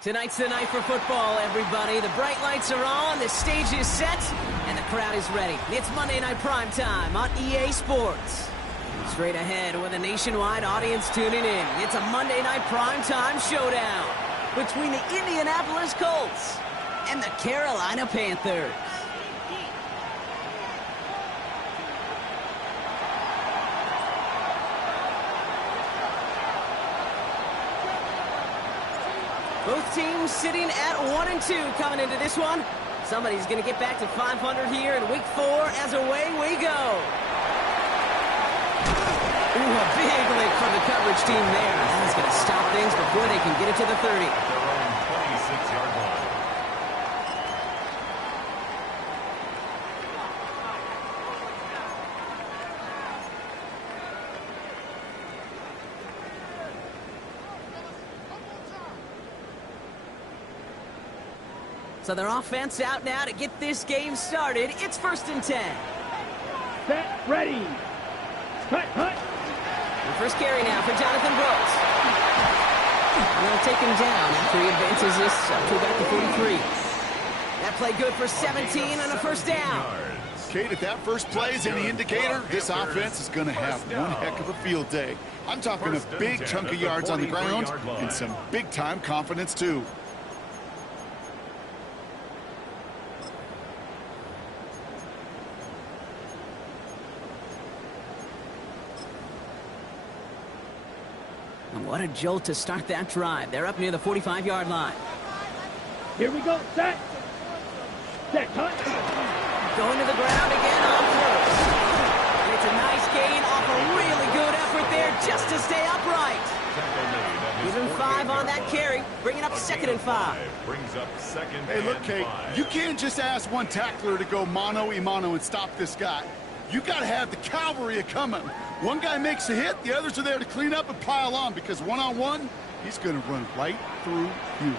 Tonight's the night for football, everybody. The bright lights are on, the stage is set, and the crowd is ready. It's Monday Night Primetime on EA Sports. Straight ahead with a nationwide audience tuning in. It's a Monday Night Primetime showdown between the Indianapolis Colts and the Carolina Panthers. Both teams sitting at 1-2 coming into this one. Somebody's going to get back to 500 here in Week 4 as away we go. Ooh, a big lick from the coverage team there. That's going to stop things before they can get it to the 30. At their own 26-yard line. So their offense out now to get this game started. It's 1st and 10. Set, ready. Hut. The first carry now for Jonathan Brooks. And they'll take him down after he advances this up to about the 43. That play good for 17 and a first down. Kate, if that first play is any indicator, this offense is going to have one heck of a field day. I'm talking a big chunk of yards on the ground and some big-time confidence, too. And what a jolt to start that drive. They're up near the 45-yard line. Here we go. Set, cut. Going to the ground again on first. And it's a nice gain off a really good effort there just to stay upright. Give him 5 on that carry, bringing up 2nd and 5. Brings up 2nd. Hey, look, Kate, you can't just ask one tackler to go mano-a-mano and stop this guy. You got to have the cavalry coming. One guy makes a hit, the others are there to clean up and pile on, because one-on-one, he's going to run right through you.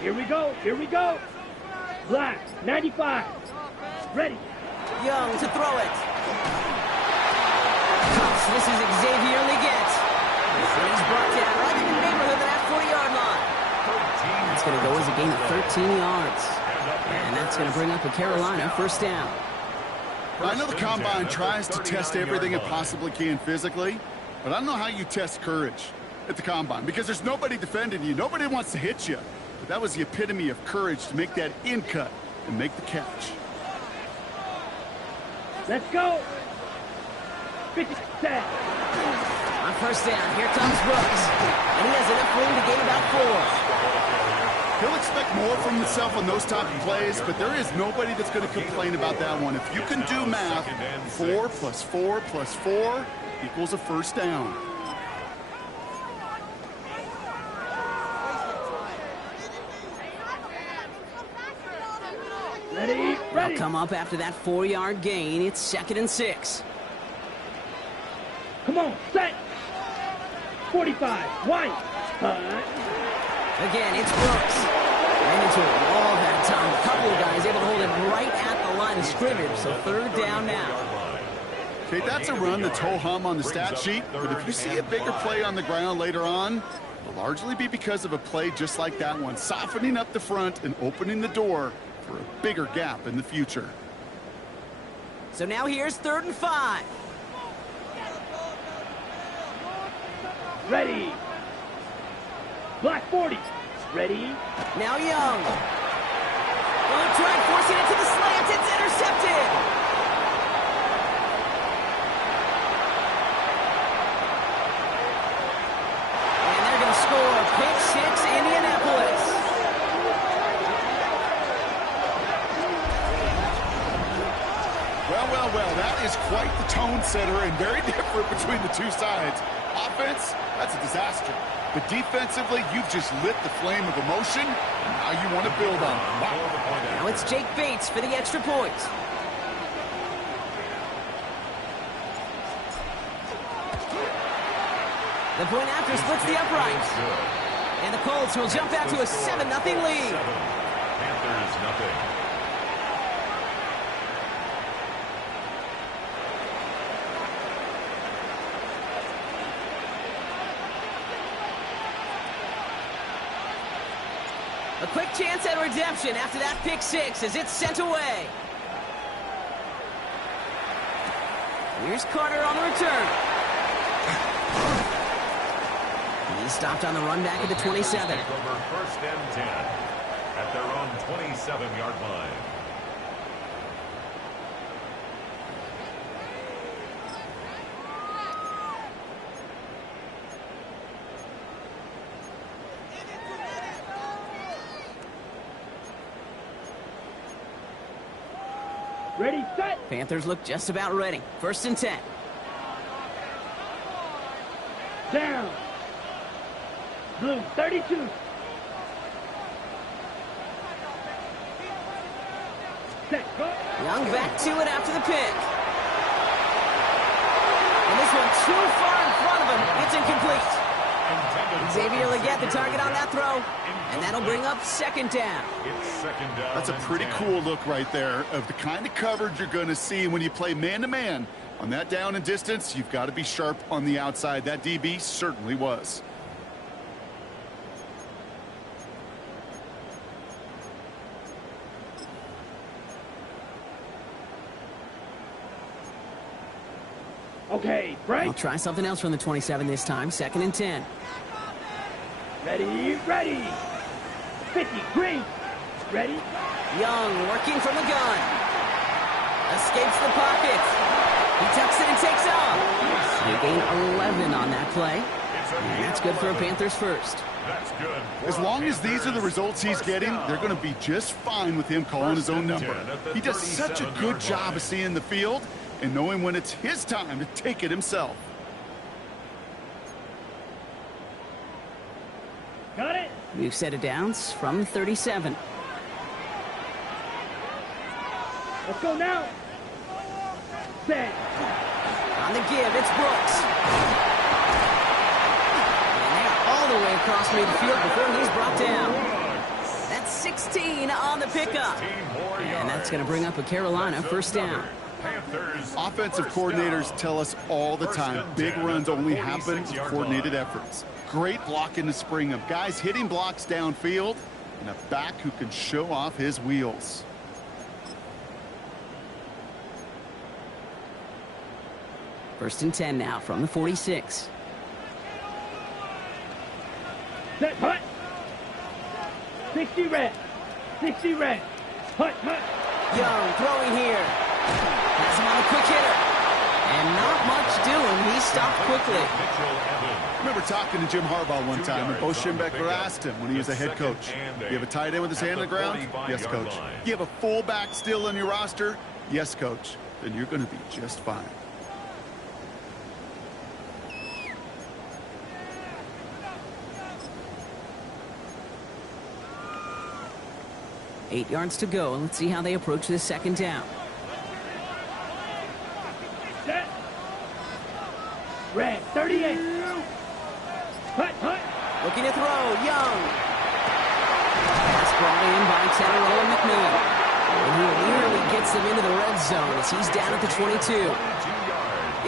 Here we go. Black, 95. Ready. Young to throw it. This is Xavier Leggett. And he's brought down right in the neighborhood of that 40-yard line. That's going to go as a gain of 13 yards. And that's going to bring up a Carolina first down. I know the Combine tries to test everything it possibly can physically, but I don't know how you test courage at the Combine, because there's nobody defending you. Nobody wants to hit you. But that was the epitome of courage to make that in cut and make the catch. Let's go. 50 set. On first down, here comes Brooks. And he has enough room to gain about 4. He'll expect more from himself on those type of plays, but there is nobody that's going to complain about that one. If you can do math, 4 plus 4 plus 4 equals a first down. Ready. They'll come up after that 4-yard gain. It's 2nd and 6. Come on, set. 45, wide. Again, it's Brooks. Ran into a wall that time. A couple of guys able to hold him right at the line of scrimmage, so 3rd down now. Okay, that's a run that's ho-hum on the stat sheet, but if you see a bigger play on the ground later on, it'll largely be because of a play just like that one, softening up the front and opening the door for a bigger gap in the future. So now here's 3rd and 5. Ready. Black 40. Ready. Now Young. Well, try forcing it to the slant. It's intercepted. Well, that is quite the tone setter and very different between the two sides. Offense, that's a disaster. But defensively, you've just lit the flame of emotion, and now you want to build on it. Wow. Now it's Jake Bates for the extra point. The point after splits the uprights. And the Colts will jump out to a 7-0 lead. Panthers nothing. A quick chance at redemption after that pick six as it's sent away. Here's Carter on the return. He's stopped on the run back at the 27. Take over 1st and 10 at their own 27-yard line. Ready, set. Panthers look just about ready. 1st and 10. Down. Blue, 32. Set, go. Young back to it after the pick. And this one too far in front of him. It's incomplete. Xavier Legette the target on that throw. And that'll bring up 2nd down. It's 2nd down. That's a pretty cool look right there of the kind of coverage you're going to see when you play man-to-man. On that down and distance, you've got to be sharp on the outside. That DB certainly was. Okay, break. I'll try something else from the 27 this time. 2nd and 10. Ready, ready. 50, green. Ready. Young working from the gun. Escapes the pocket. He tucks it and takes off. They gain 11 on that play. And that's good for a Panthers first. That's good. As long as these are the results he's getting, they're going to be just fine with him calling his own number. He does such a good job of seeing the field and knowing when it's his time to take it himself. Got it. New set of downs from 37. Let's go now. Set. On the give, it's Brooks. And they are all the way across midfield before he's brought down. That's 16 on the pickup. And that's going to bring up a Carolina 1st down. Offensive coordinators tell us all the time, big runs only happen with coordinated efforts. Great block in the spring of guys hitting blocks downfield and a back who can show off his wheels. First and 10 now from the 46. Set, hut. 60 red. 60 red. Hut, hut. Young throwing here. Has him on a quick hitter. And not much doing. He stopped quickly. I remember talking to Jim Harbaugh one time, and Bo Schembechler asked him when he was a head coach, you have a tight end with his hand on the ground? Yes, coach. You have a fullback still on your roster? Yes, coach. Then you're going to be just fine. Eight yards to go. Let's see how they approach this 2nd down. Set. Red, 38. Hut, hut. Looking to throw. Young. Pass brought in by Tyrone McMillan. And he nearly gets them into the red zone as he's down at the 22.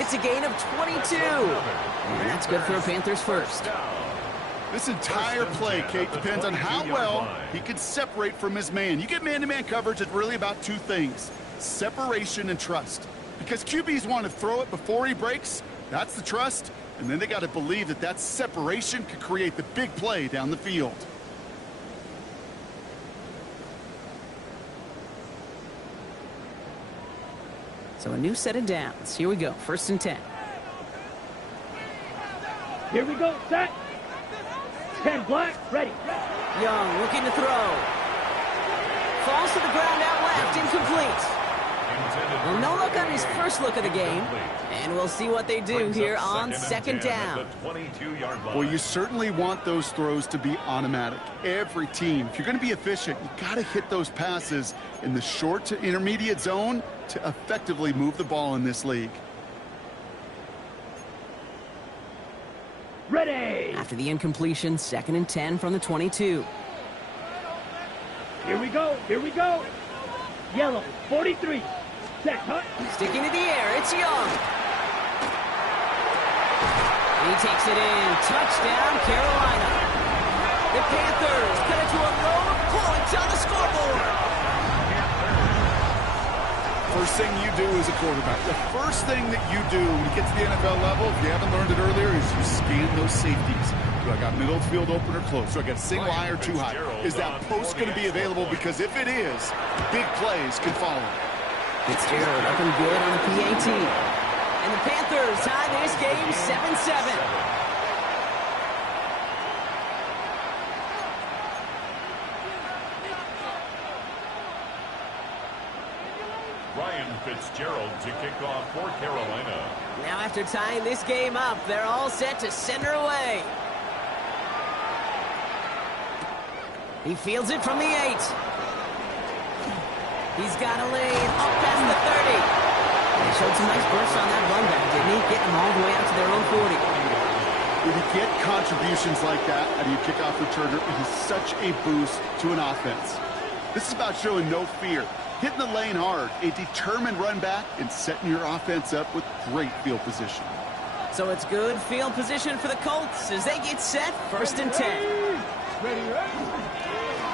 It's a gain of 22. And that's good for a Panthers 1st. This entire play, Kate, depends on how well he can separate from his man. You get man-to-man coverage, it's really about two things, separation and trust. Because QBs want to throw it before he breaks, that's the trust, and then they got to believe that that separation could create the big play down the field. So a new set of downs. Here we go. 1st and 10. Here we go, set. 10 black, ready. Young looking to throw. Falls to the ground out left, incomplete. Intended Well, no look on his first look of the game. And we'll see what they do here on second down. Well, you certainly want those throws to be automatic. Every team, if you're going to be efficient, you got to hit those passes in the short to intermediate zone to effectively move the ball in this league. Ready. After the incompletion, 2nd and 10 from the 22. Here we go. Here we go. Yellow, 43. Set, hut. Sticking to the air, it's Young. He takes it in. Touchdown, Carolina. The Panthers cut it to a row of points on the scoreboard. First thing you do as a quarterback, the first thing that you do when you get to the NFL level, if you haven't learned it earlier, is you scan those safeties. Do I got middle of the field open or close? Do I got single high or too high? Is that post going to be available? Because if it is, big plays can follow. Fitzgerald up and good on the PAT. And the Panthers tie this game 7-7. Fitzgerald to kick off for Carolina. Now after tying this game up, they're all set to send her away. He fields it from the 8. He's got a lane up past the 30. He showed some nice bursts on that run back, didn't he? Getting them all the way out to their own 40. When you get contributions like that out of your kickoff returner, it is such a boost to an offense. This is about showing no fear. Hitting the lane hard, a determined run back, and setting your offense up with great field position. So it's good field position for the Colts as they get set, 1st and 10.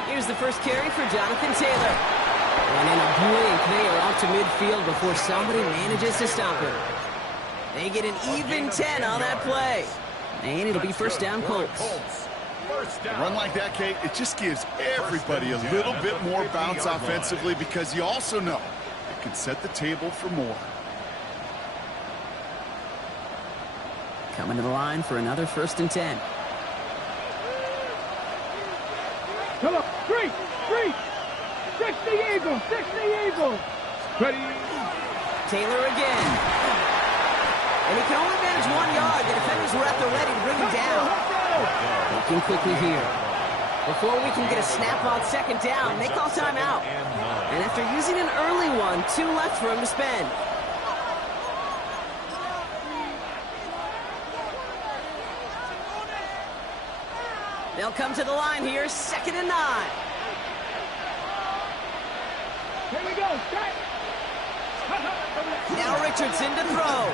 Here's the first carry for Jonathan Taylor. And in a blink, they are off to midfield before somebody manages to stop him. They get an even 10 on that play. And it'll be 1st down Colts. A run like that, Kate, it just gives everybody a little bit more bounce offensively because you also know it can set the table for more. Coming to the line for another 1st and 10. Come on, 3. 60 Eagles, 60 Eagles. Ready. Taylor again. And he can only manage 1 yard. The defenders were at the ready to bring him down. Looking quickly here. Before we can get a snap on 2nd down, they call timeout. And after using an early one, 2 left for him to spend. They'll come to the line here, 2nd and 9. Here we go, set. Now Richardson to throw.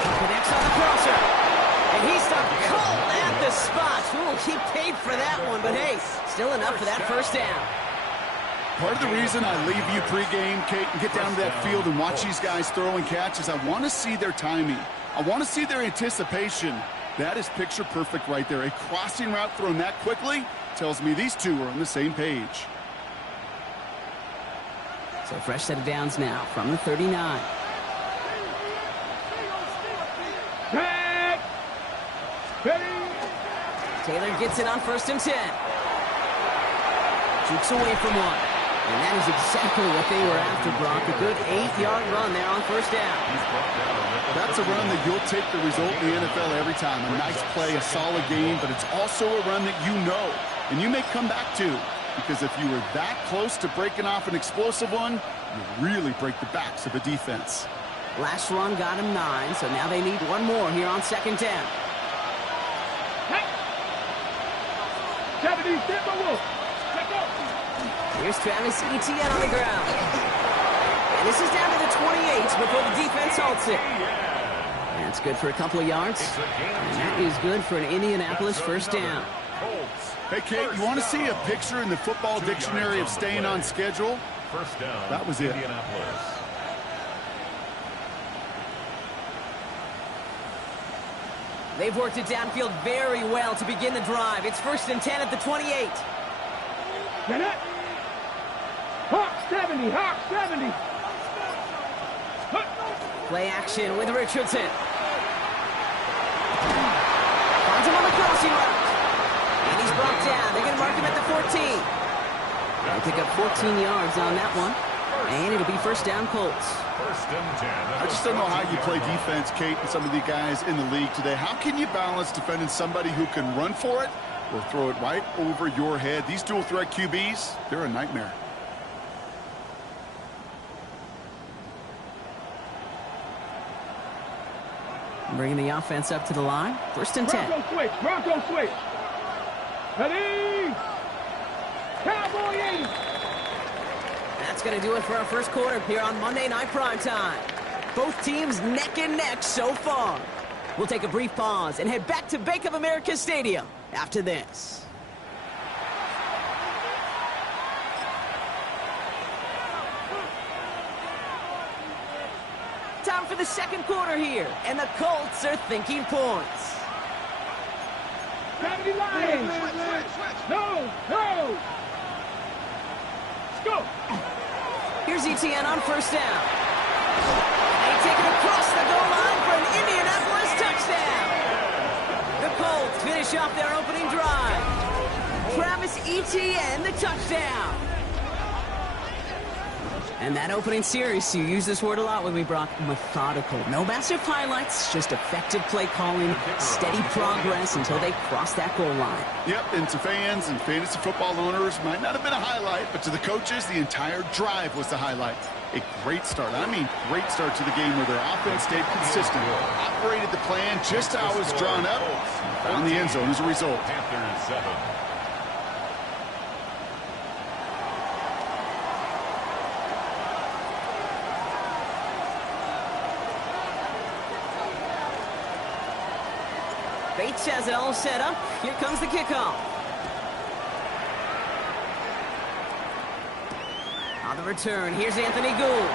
Connects on the crosser. And he stopped cold at the spot. Ooh, he paid for that one, but hey, still enough for that 1st down. Part of the reason I leave you pregame, Kate, and get down to that field and watch these guys throw and catch is I want to see their timing. I want to see their anticipation. That is picture perfect right there. A crossing route thrown that quickly tells me these two are on the same page. So fresh set of downs now from the 39. Taylor gets it on 1st and 10. Jukes away from 1. And that is exactly what they were after, Brock. A good 8-yard run there on 1st down. That's a run that you'll take the result in the NFL every time. A nice play, a solid game, but it's also a run that you know and you may come back to. Because if you were that close to breaking off an explosive one, you really break the backs of a defense. Last run got him 9, so now they need 1 more here on 2nd down. Here's Travis Etienne on the ground. And this is down to the 28 before the defense halts it. That's good for a couple of yards. And that is good for an Indianapolis 1st down. Hey, Kate, you want to see a picture in the football dictionary of staying on schedule? 1st down. That was it. They've worked it downfield very well to begin the drive. It's 1st and 10 at the 28. Hawk 70, Hawk 70. Play action with Richardson. Finds him on the crossing route. And he's brought down. They're going to mark him at the 14. They pick up 14 yards on that one. And it'll be first down Colts. First and 10. I just don't know how you play defense, Kate, and some of the guys in the league today. How can you balance defending somebody who can run for it or throw it right over your head? These dual threat QBs, they're a nightmare. Bringing the offense up to the line. First and 10. Bronco switch. Bronco switch. Ready. Cowboy 80. That's going to do it for our first quarter here on Monday Night Primetime. Both teams neck and neck so far. We'll take a brief pause and head back to Bank of America Stadium after this. Time for the second quarter here, and the Colts are thinking points. Gravity line. No. No. Let's go. Here's ETN on first down. And they take it across the goal line for an Indianapolis touchdown. The Colts finish off their opening drive. Travis Etienne, the touchdown. And that opening series, you use this word a lot with me, Brock, methodical. No massive highlights, just effective play calling, steady progress until they cross that goal line. Yep, and to fans and fantasy football owners, might not have been a highlight, but to the coaches, the entire drive was the highlight. A great start. I mean, great start to the game where their offense stayed consistent, operated the plan just how it was drawn up, and found the end zone as a result. Panthers 7. Bates has it all set up. Here comes the kickoff. On the return, here's Anthony Gould.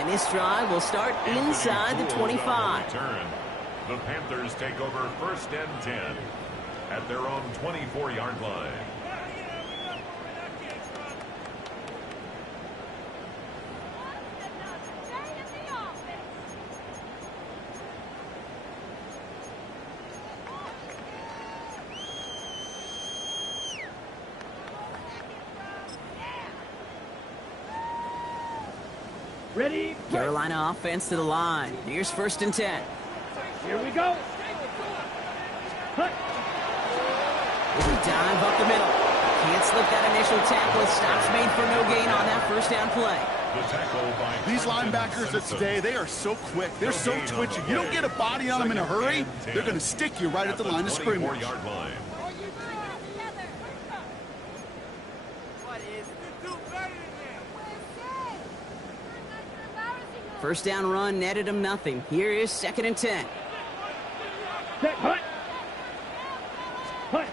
And this drive will start inside the 25. The Panthers take over first and 10 at their own 24-yard line. Ready. Carolina offense to the line. Here's first and 10. Here we go. Hut. Dive up the middle. Can't slip that initial tackle. Stops made for no gain on that first down play. These linebackers of today, they are so quick. They're so twitchy. You don't get a body on them in a hurry, they're going to stick you right at the line of scrimmage. First down run netted him nothing. Here is second and 10. Set. Hut. Hut.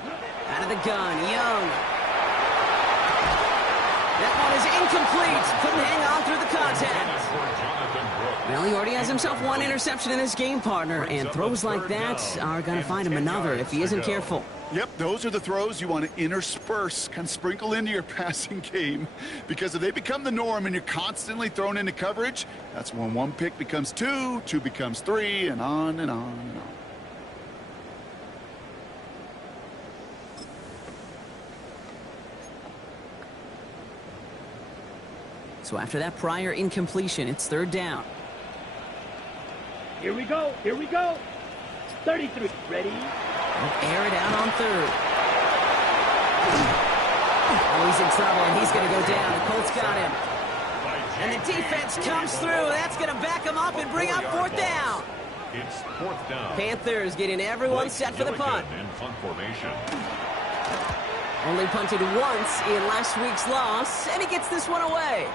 Out of the gun, Young. That one is incomplete. Couldn't hang on through the contact. Well, he already has himself one interception in this game, partner, and throws like that are going to find him another if he isn't careful. Yep, those are the throws you want to intersperse, kind of sprinkle into your passing game. Because if they become the norm and you're constantly thrown into coverage, that's when one pick becomes two, two becomes three, and on and on and on. So after that prior incompletion, it's third down. Here we go. Here we go. 33. Ready. Air it out on third. Oh, he's in trouble, and he's going to go down. The Colts got him. And the defense comes through. That's going to back him up and bring up fourth down. It's fourth down. Panthers getting everyone set for the punt. In punt formation. Only punted once in last week's loss, and he gets this one away.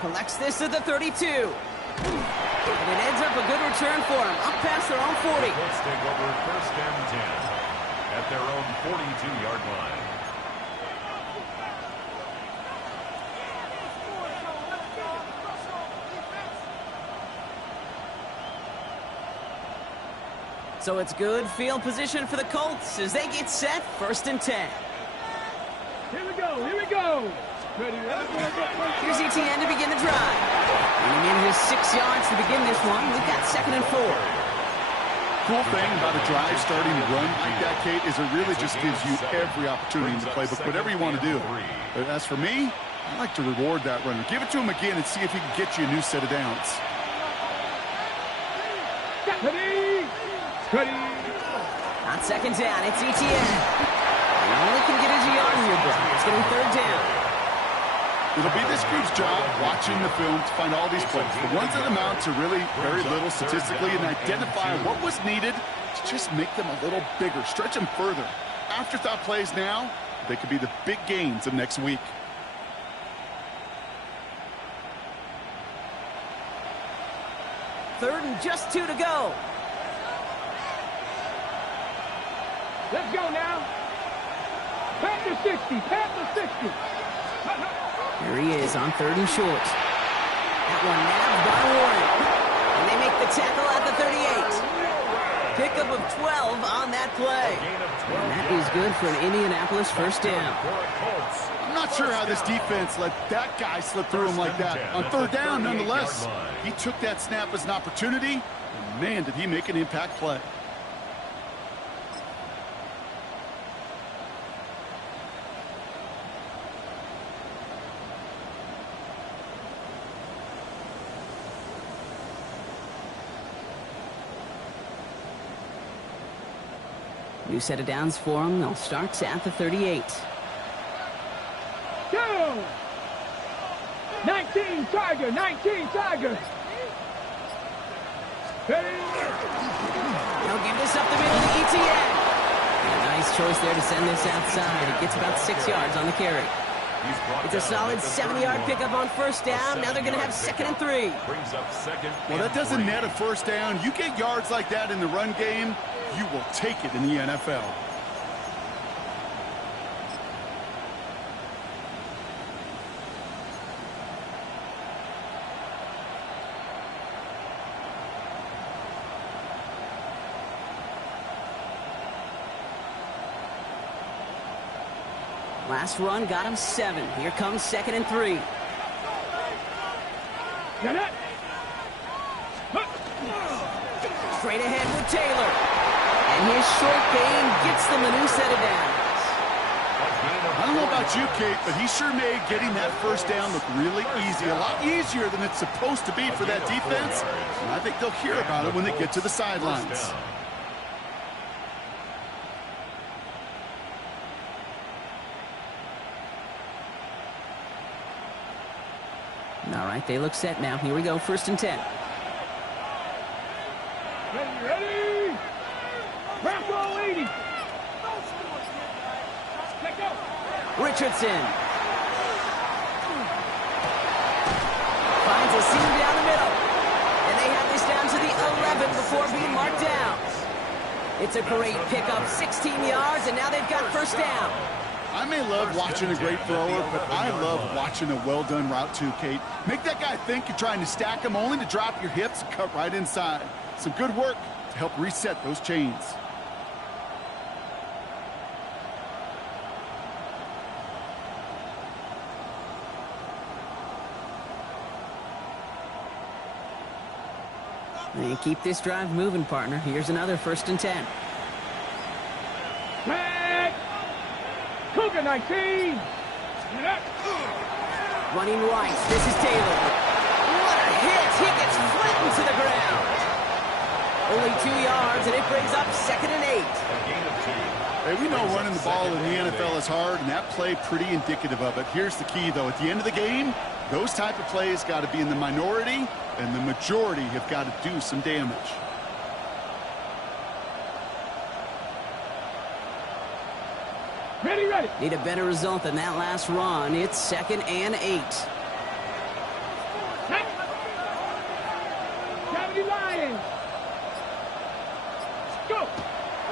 Collects this at the 32. And it ends up a good return for him, up past their own 40. Let's take over first and 10 at their own 42-yard line. So it's good field position for the Colts as they get set, first and 10. Here we go. Here we go. Ready. Here's ETN to begin the drive. Getting in his 6 yards to begin this one. We've got second and 4. Cool thing about a drive starting to run like that, Kate, is it really just gives you every opportunity in the playbook, whatever you want to do. But as for me, I like to reward that runner. Give it to him again and see if he can get you a new set of downs. On second down, it's Etienne. He only can get his yard here, Brock. It's going to be third down. It'll be this group's job watching the film to find all these plays. The ones that amount to really very little statistically and identify what was needed to just make them a little bigger, stretch them further. Afterthought plays now, they could be the big gains of next week. Third and just 2 to go. Let's go now. Panther 60. Panther 60. Here he is on third and short. That one nabbed by Warren. And they make the tackle at the 38. Pickup of 12 on that play. And that is good for an Indianapolis first down. I'm not sure how this defense let that guy slip through him like that. On third down, nonetheless, he took that snap as an opportunity, and man, did he make an impact play. New set of downs for him. They'll start at the 38. Go! 19 Tiger, 19 Tiger. Ready? They'll give this up the middle to Etienne. A nice choice there to send this outside. It gets about 6 yards on the carry. It's a solid 7-yard pickup on first down. Now they're going to have second and 3. Well, that doesn't net a first down. You get yards like that in the run game, you will take it in the NFL. Last run got him 7. Here comes second and 3. Get it. Straight ahead with Taylor. And his short game gets them a new set of downs. I don't know about you, Kate, but he sure made getting that first down look really easy. A lot easier than it's supposed to be for that defense. And I think they'll hear about it when they get to the sidelines. All right, they look set now. Here we go, first and 10. Ready? Rambo 80. Let go. Richardson. Finds a seam down the middle. And they have this down to the 11 before being marked down. It's a great pickup, 16 yards, and now they've got first down. I may love watching a great thrower, but I love watching a well-done route too, Kate. Make that guy think you're trying to stack him only to drop your hips and cut right inside. Some good work to help reset those chains. And keep this drive moving, partner. Here's another first and 10. Cougar 19. Running right. This is Taylor. What a hit. He gets flattened to the ground. Only 2 yards, and it brings up second and 8. Hey, we know running the ball in the NFL is hard, and that play pretty indicative of it. Here's the key, though. At the end of the game, those type of plays got to be in the minority, and the majority have got to do some damage. Ready, ready. Need a better result than that last run. It's second and 8. Gravity Lions. Go.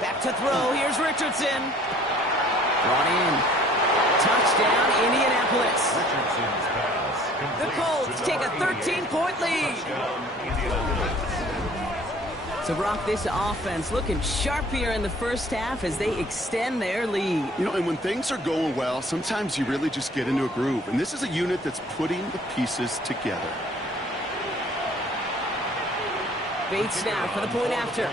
Back to throw. Here's Richardson. Brought in. Touchdown, Indianapolis. The Colts take a 13-point lead. So, Brock, this offense looking sharp here in the first half as they extend their lead. You know, and when things are going well, sometimes you really just get into a groove. And this is a unit that's putting the pieces together. Bates now for the point after.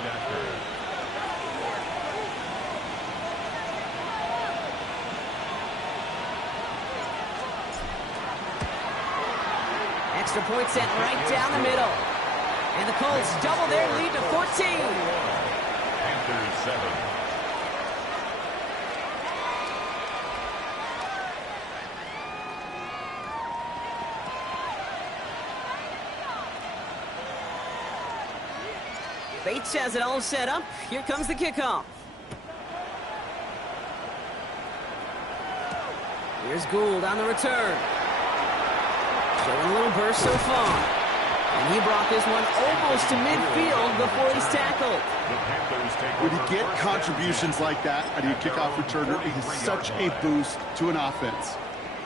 Extra point sent right down the middle. And the Colts double their lead to 14. Panthers 7. Bates has it all set up. Here comes the kickoff. Here's Gould on the return. Showing a little burst so far. And he brought this one almost to midfield before he's tackled. When you get contributions like that out of your kickoff returner, it is such a boost to an offense.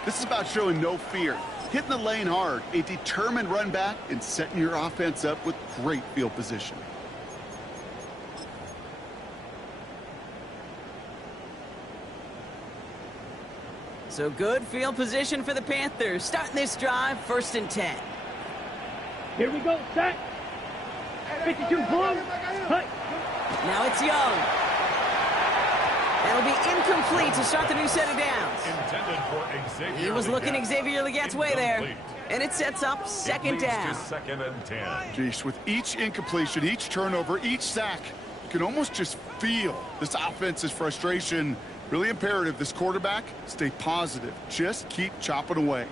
This is about showing no fear, hitting the lane hard, a determined run back, and setting your offense up with great field position. So good field position for the Panthers. Starting this drive, 1st and 10. Here we go, set. 52 blue. Cut. Now it's Young. That'll be incomplete to start the new set of downs. Intended for Xavier. He was looking Xavier Legette's way there. And it sets up 2nd down. 2nd and 10. Jeez, with each incompletion, each turnover, each sack, you can almost just feel this offense's frustration. Really imperative, this quarterback, stay positive. Just keep chopping away.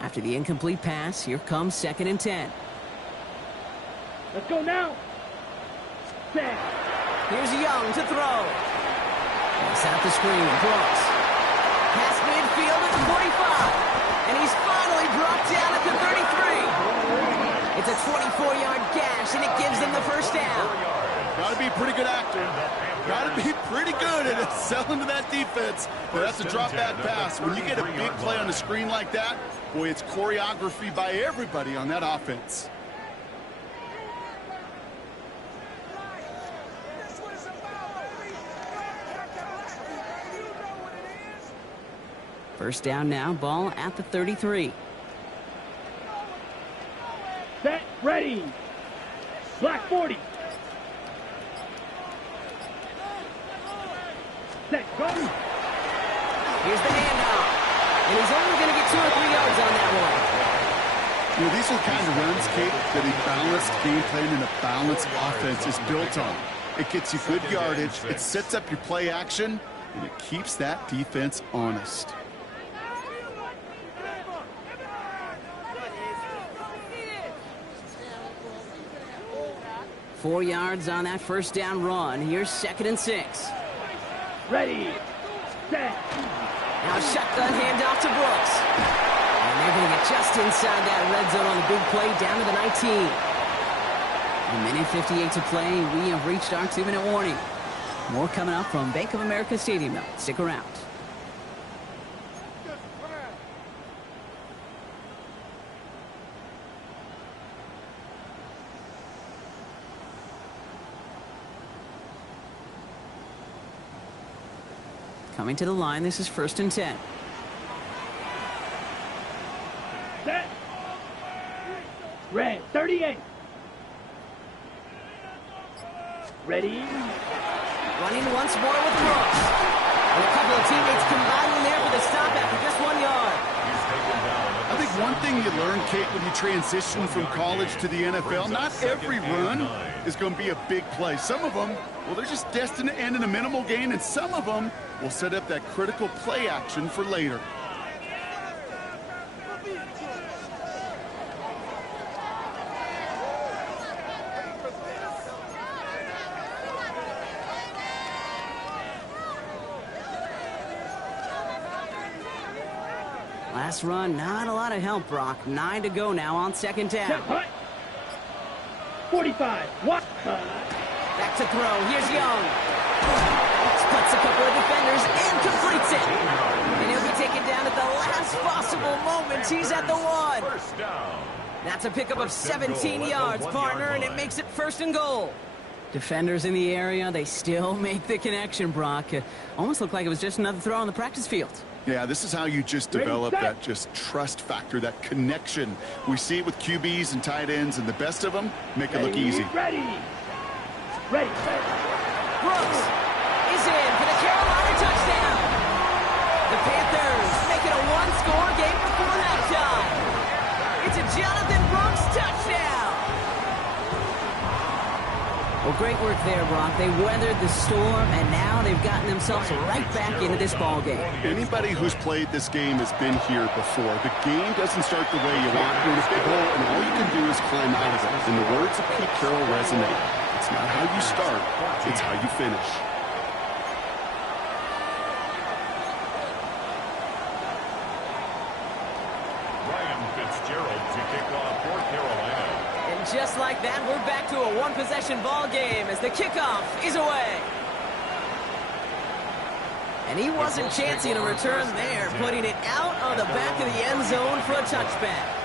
After the incomplete pass, here comes 2nd and 10. Let's go now. Set. Here's Young to throw. Set up the screen. Brooks. Past midfield at the 45. And he's finally brought down at the 33. It's a 24-yard gash, and it gives them the 1st down. Got to be a pretty good actor. Got to be pretty good at selling to that defense. But that's a drop-back pass. When you get a big play on the screen like that, boy, it's choreography by everybody on that offense. First down now, ball at the 33. Set, ready. Black 40. Set, go. Here's the handoff. And he's only going to get 2 or 3 yards on that one. You know, these are the kind of runs, Kate, that a balanced game plan and a balanced offense is built on. It gets you good yardage, it sets up your play action, and it keeps that defense honest. Four yards on that first down run. Here's 2nd and 6. Ready. Set. Now shotgun handoff to Brooks. And they're going to get just inside that red zone on the big play down to the 19. A minute 58 to play. We have reached our 2-minute warning. More coming up from Bank of America Stadium, though. Stick around. Coming to the line, this is 1st and 10. Set. Red, 38. Ready. Running once more with Brooks. And a couple of teammates combining there for the stop after just 1 yard. I think one thing you learn, Kate, when you transition from college to the NFL, not every run is going to be a big play. Some of them, well, they're just destined to end in a minimal gain, and some of them will set up that critical play action for later. Last run, not a lot of help, Brock. 9 to go now on 2nd down. Set, hut. 45. What? Back to throw. Here's Young. Splits a couple of defenders and completes it. And he'll be taken down at the last possible moment. He's at the 1. First down. That's a pickup of 17 yards, partner, and it makes it 1st and goal. Defenders in the area, they still make the connection, Brock. Almost looked like it was just another throw on the practice field. Yeah, this is how you just develop that just trust factor, that connection. We see it with QBs and tight ends, and the best of them make it look easy. Ready. Brooks is in for the Carolina touchdown. The Panthers make it a one-score game before halftime. It's a Jonathan Brooks touchdown. Well, great work there, Brock. They weathered the storm, and now they've gotten themselves right back into this ball game. Anybody who's played this game has been here before. The game doesn't start the way you want. You're in a big hole, and all you can do is climb out of it. And the words of Pete Carroll resonate. It's not how you start, it's how you finish. Ryan Fitzgerald to kick off for Carolina. And just like that, we're back to a one-possession ball game as the kickoff is away. And he wasn't chancing a return there, putting it out on the back of the end zone for a touchback.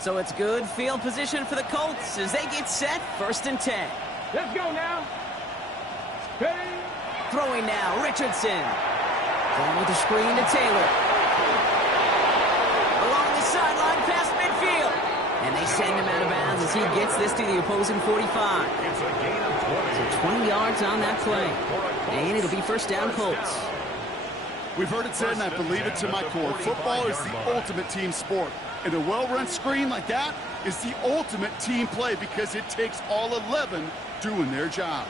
So it's good field position for the Colts as they get set, 1st and 10. Let's go now. Ready. Throwing now, Richardson. Going with the screen to Taylor. Along the sideline past midfield. And they send him out of bounds as he gets this to the opposing 45. It's a gain of 20. So 20 yards on that play. And it'll be 1st down Colts. We've heard it said, and I believe it to my core, football is the ultimate team sport. And a well-run screen like that is the ultimate team play because it takes all 11 doing their job.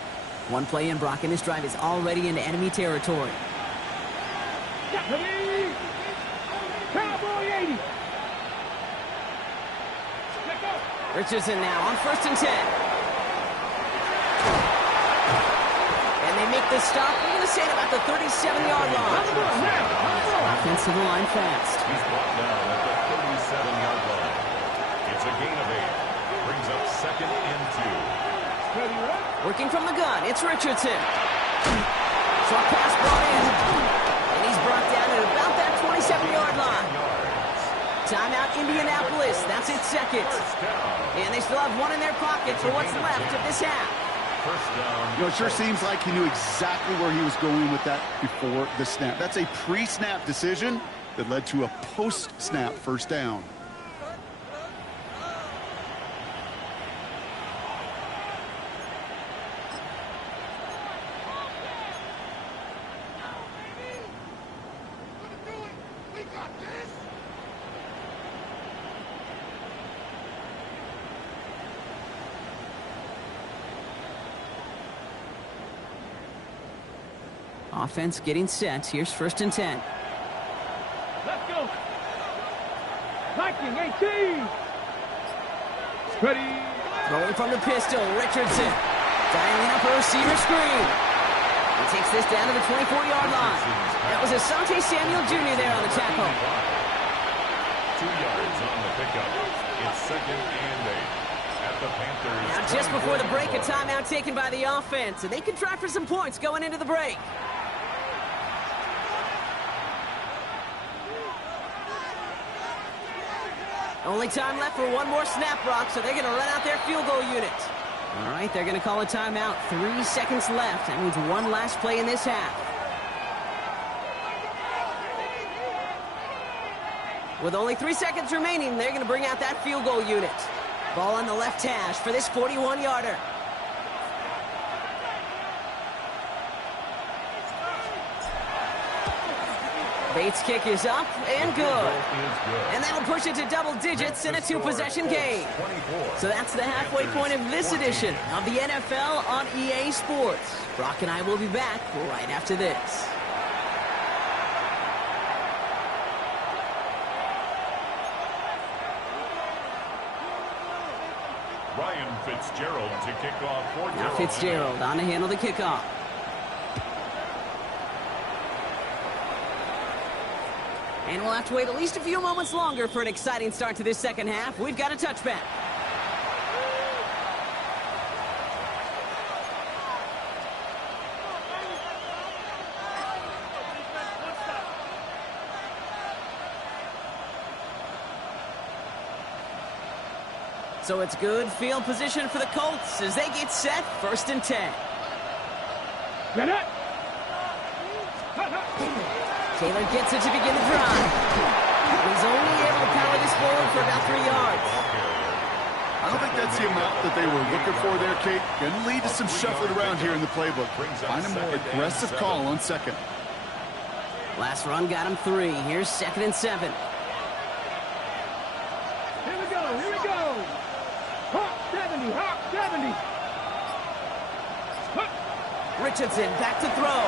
One play in, Brock, and this drive is already into enemy territory. Ready. Cowboy 80. Let's go. Richardson now on 1st and 10. And they make the stop. We're going to say it about the 37-yard line. Offensive line fast. He's brought down at the 37-yard line. It's a gain of 8. Brings up 2nd and 2. Working from the gun, it's Richardson. Short pass brought in. And he's brought down at about that 27-yard line. Timeout Indianapolis. That's its 2nd. And they still have one in their pocket for what's left of this half. First down. You know, it sure seems like he knew exactly where he was going with that before the snap. That's a pre-snap decision that led to a post-snap 1st down. Offense getting set. Here's 1st and 10. Let's go. Viking 18. Ready. Throwing from the pistol, Richardson. Dialing up a receiver screen. He takes this down to the 24-yard line. That was Asante Samuel Jr. there on the tackle. 2 yards on the pickup. It's 2nd and 8. At the Panthers. Now just before the break, a timeout taken by the offense, and they can try for some points going into the break. Only time left for one more snap, Brock, so they're going to run out their field goal unit. All right, they're going to call a timeout. 3 seconds left. That means one last play in this half. With only 3 seconds remaining, they're going to bring out that field goal unit. Ball on the left hash for this 41-yarder. Bates' kick is up and good. And that'll push it to double digits in a 2-possession game. So that's the halfway point of this edition of the NFL on EA Sports. Brock and I will be back right after this. Ryan Fitzgerald to kick off for Now Fitzgerald on to handle the kickoff. And we'll have to wait at least a few moments longer for an exciting start to this second half. We've got a touchback. So it's good field position for the Colts as they get set, 1st and 10. Get it. Taylor gets it to begin the drive. He's only able to power this forward for about 3 yards. I don't think that's the amount that they were looking for there, Kate. Going to lead to some shuffling around here in the playbook. Find a more aggressive call on 2nd. Last run got him 3. Here's 2nd and 7. Here we go. Here we go. Hawk 70. Hawk 70. Hawk. Richardson back to throw.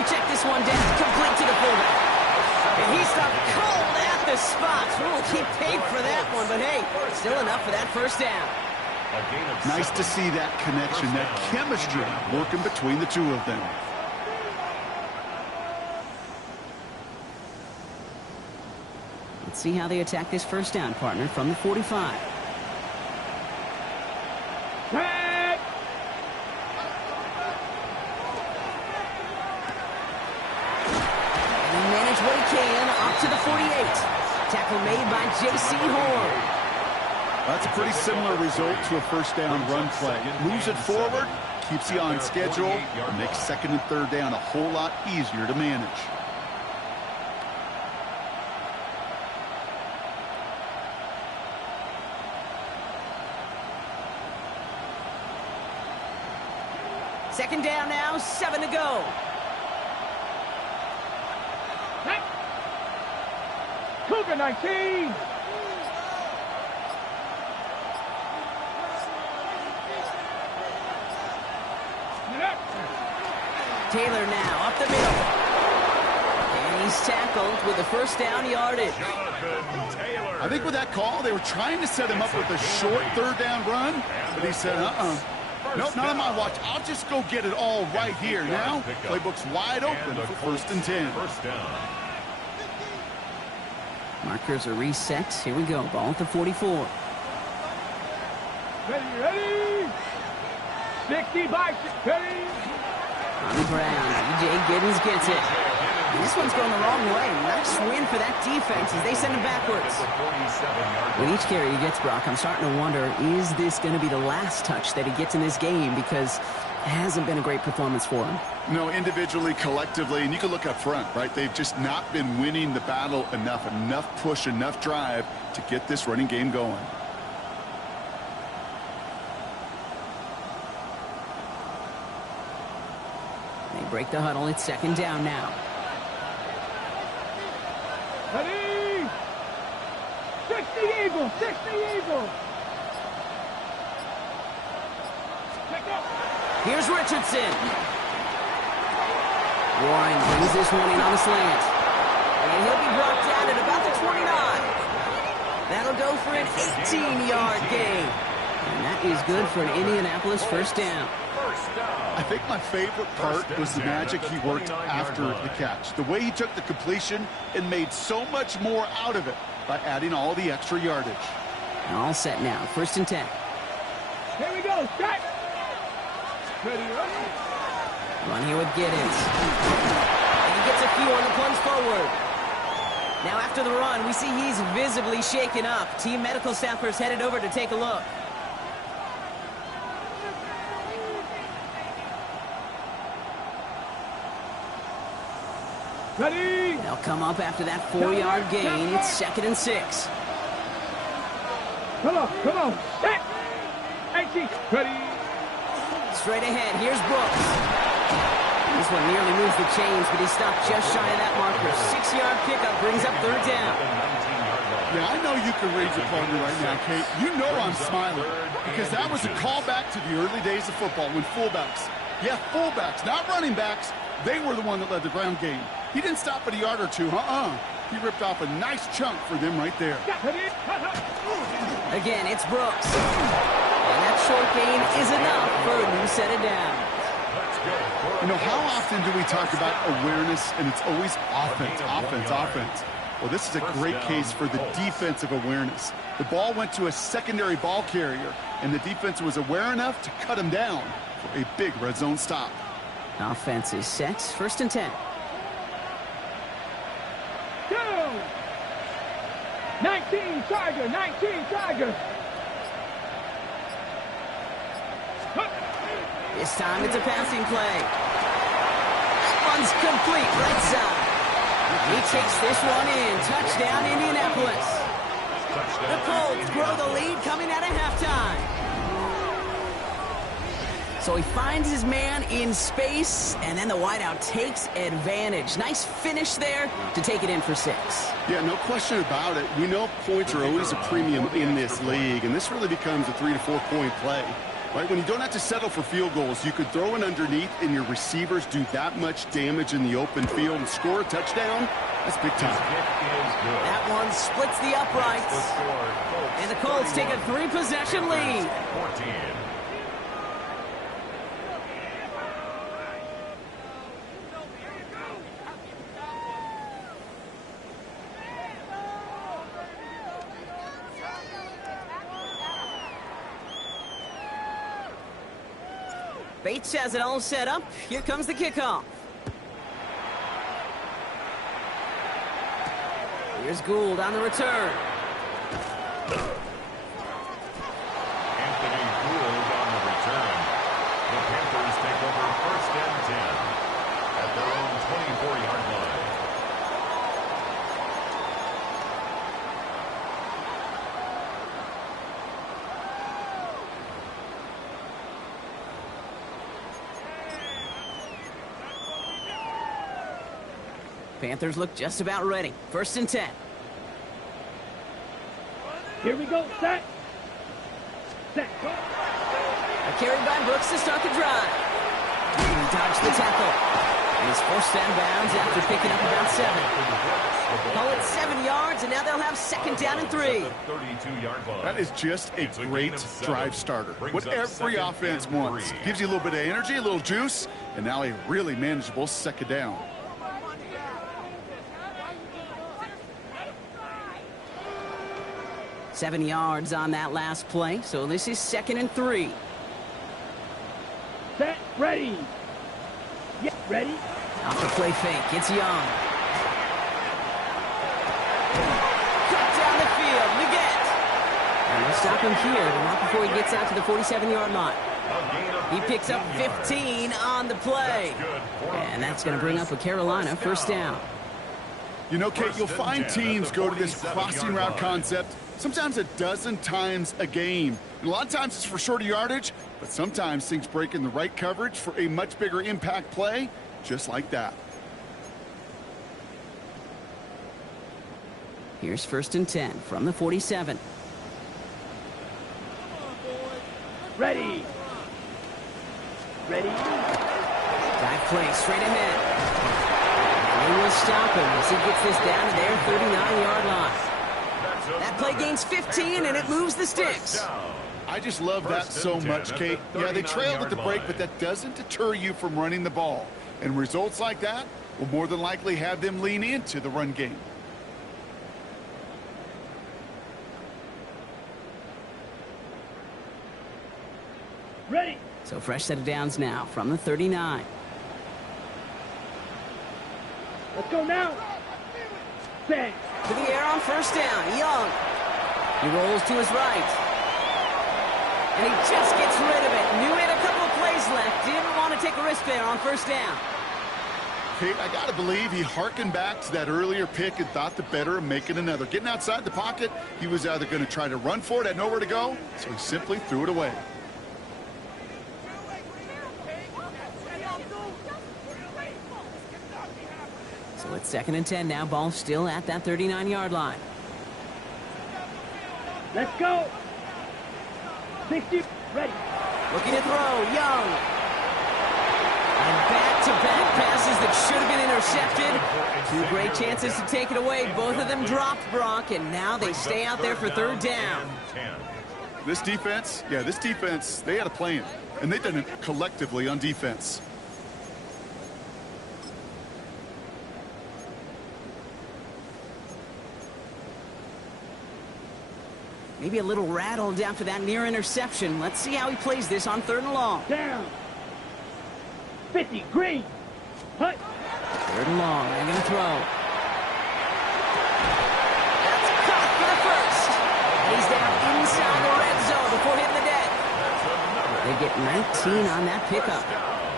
We check this one down. Complete to the fullback. And he stopped cold at the spot. Ooh, he paid for that one, but hey, still enough for that 1st down. Nice to see that connection, that chemistry working between the two of them. Let's see how they attack this 1st down, partner, from the 45. Tag. And he managed what he can up to the 48. Tackle made by J.C. Horn. That's a pretty similar result to a 1st down run play. Moves it forward, keeps you on schedule, and makes 2nd and 3rd down a whole lot easier to manage. Second down now, 7 to go. Tag. Cougar 19. Taylor now up the middle. And he's tackled with the 1st down yardage. I think with that call, they were trying to set him up with a short 3rd down run, but he said, nope, not on my watch. I'll just go get it all right here. Now, playbook's wide open for 1st and 10. Markers are reset. Here we go. Ball at the 44. Ready. 60 by 30. On the ground, E.J. Giddens gets it. And this one's going the wrong way. Nice win for that defense as they send him backwards. With each carry he gets, Brock, I'm starting to wonder, is this going to be the last touch that he gets in this game? Because it hasn't been a great performance for him. No, individually, collectively, and you can look up front, right? They've just not been winning the battle enough push, enough drive to get this running game going. They break the huddle. It's 2nd down now. Ready. 60 Eagles. 60 Eagles. Here's Richardson. Warren brings this one in on the slant. And he'll be brought down at about the 29. That'll go for an 18-yard gain. And that is good for an Indianapolis 1st down. I think my favorite part was the magic he worked after the catch. The way he took the completion and made so much more out of it by adding all the extra yardage. And all set now. 1st and 10. Here we go. Start. Ready. Run here with Giddens. And he gets a few on the plunge forward. Now after the run, we see he's visibly shaken up. Team medical staffers headed over to take a look. Ready. They'll come up after that 4-yard gain. It's 2nd and 6. Come on. Set. 18. Ready. Straight ahead, here's Brooks. This one nearly moves the chains, but he stopped just shy of that marker. 6-yard pickup brings up 3rd down. Yeah, I know you can read your partner right now, Kate. You know I'm smiling because that was a callback to the early days of football when fullbacks, not running backs, they were the one that led the ground game. He didn't stop at a yard or two, He ripped off a nice chunk for them right there. Again, it's Brooks. And that short gain is enough for a new set of downs. You know, how often do we talk about awareness and it's always offense? Well, this is a great case for the defensive awareness. The ball went to a secondary ball carrier, and the defense was aware enough to cut him down for a big red zone stop. Offense is set. 1st and 10. Go. 19 Tiger. This time it's a passing play. That one's complete, right side. He takes this one in. Touchdown, Indianapolis. The Colts grow the lead coming out of halftime. So he finds his man in space, and then the wideout takes advantage. Nice finish there to take it in for 6. Yeah, no question about it. We know points are always a premium in this league, and this really becomes a 3 to 4 point play. Right, when you don't have to settle for field goals, you could throw it underneath and your receivers do that much damage in the open field and score a touchdown. That's big time. That one splits the uprights. And the Colts take a 3-possession lead. 14. Bates has it all set up. Here comes the kickoff. Here's Gould on the return. Anthony Gould on the return. The Panthers take over 1st and 10 at their own 24-yard line. Panthers look just about ready. 1st and 10. Here we go. Set. Set. A carry by Brooks to start the drive. He dodged the tackle. And he's forced out of bounds after picking up about 7. Call it 7 yards, and now they'll have 2nd down and 3. 32-yard line. That is just a great drive starter. What every offense wants. Gives you a little bit of energy, a little juice, and now a really manageable 2nd down. Seven yards on that last play, so this is 2nd and 3. Set. Ready. Yeah, ready. Off the play fake, it's Young. Cut down the field, Leggett. And they'll stop him here, but not before he gets out to the 47-yard line. He picks up 15 on the play. And that's going to bring up a Carolina 1st down. You know, Kate, you'll find teams go to this crossing route concept sometimes a dozen times a game. And a lot of times it's for shorter yardage, but sometimes things break in the right coverage for a much bigger impact play, just like that. Here's 1st and 10 from the 47. Ready. Ready. Dive play straight ahead. And they will stop him as he gets this down to their 39-yard line. That play gains 15, and it moves the sticks. I just love that so much, Kate. Yeah, they trailed at the break, but that doesn't deter you from running the ball. And results like that will more than likely have them lean into the run game. Ready. So fresh set of downs now from the 39. Let's go now. Set. To the air on 1st down, Young. He rolls to his right. And he just gets rid of it. Knew he had a couple of plays left. Didn't want to take a risk there on 1st down. Kate, I got to believe he harkened back to that earlier pick and thought the better of making another. Getting outside the pocket, he was either going to try to run for it, had nowhere to go, so he simply threw it away. So it's 2nd and 10 now. Ball still at that 39-yard line. Let's go. 60. Ready. Looking to throw. Young. And back-to-back passes that should have been intercepted. 2 great chances to take it away. Both of them dropped, Brock, and now they stay out there for 3rd down. This defense, they had a plan, and they've done it collectively on defense. Maybe a little rattled after that near interception. Let's see how he plays this on 3rd and long. Down. 50. Green. Hut. 3rd and long. They're going to throw. That's caught for the 1st. And he's down inside the red zone before hitting the deck. They get 19 on that pickup.